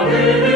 Aleluia.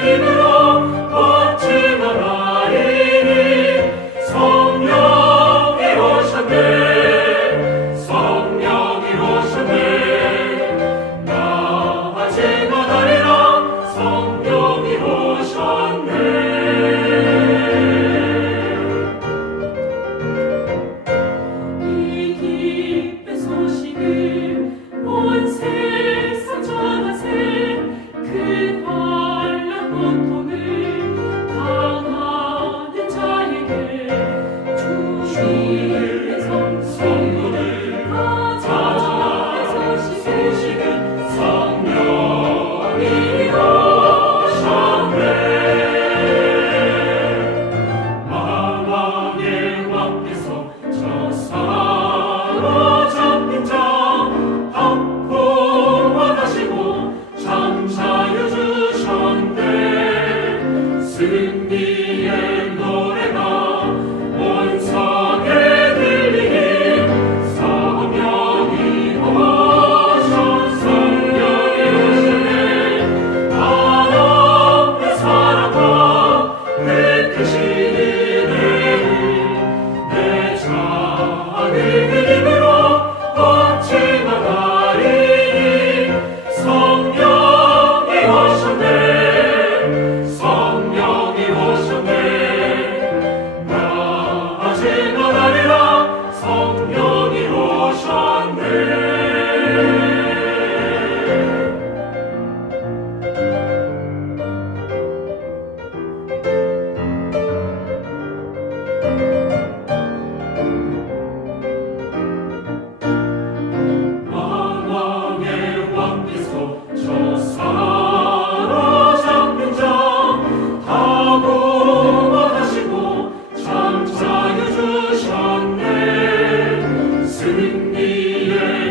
in.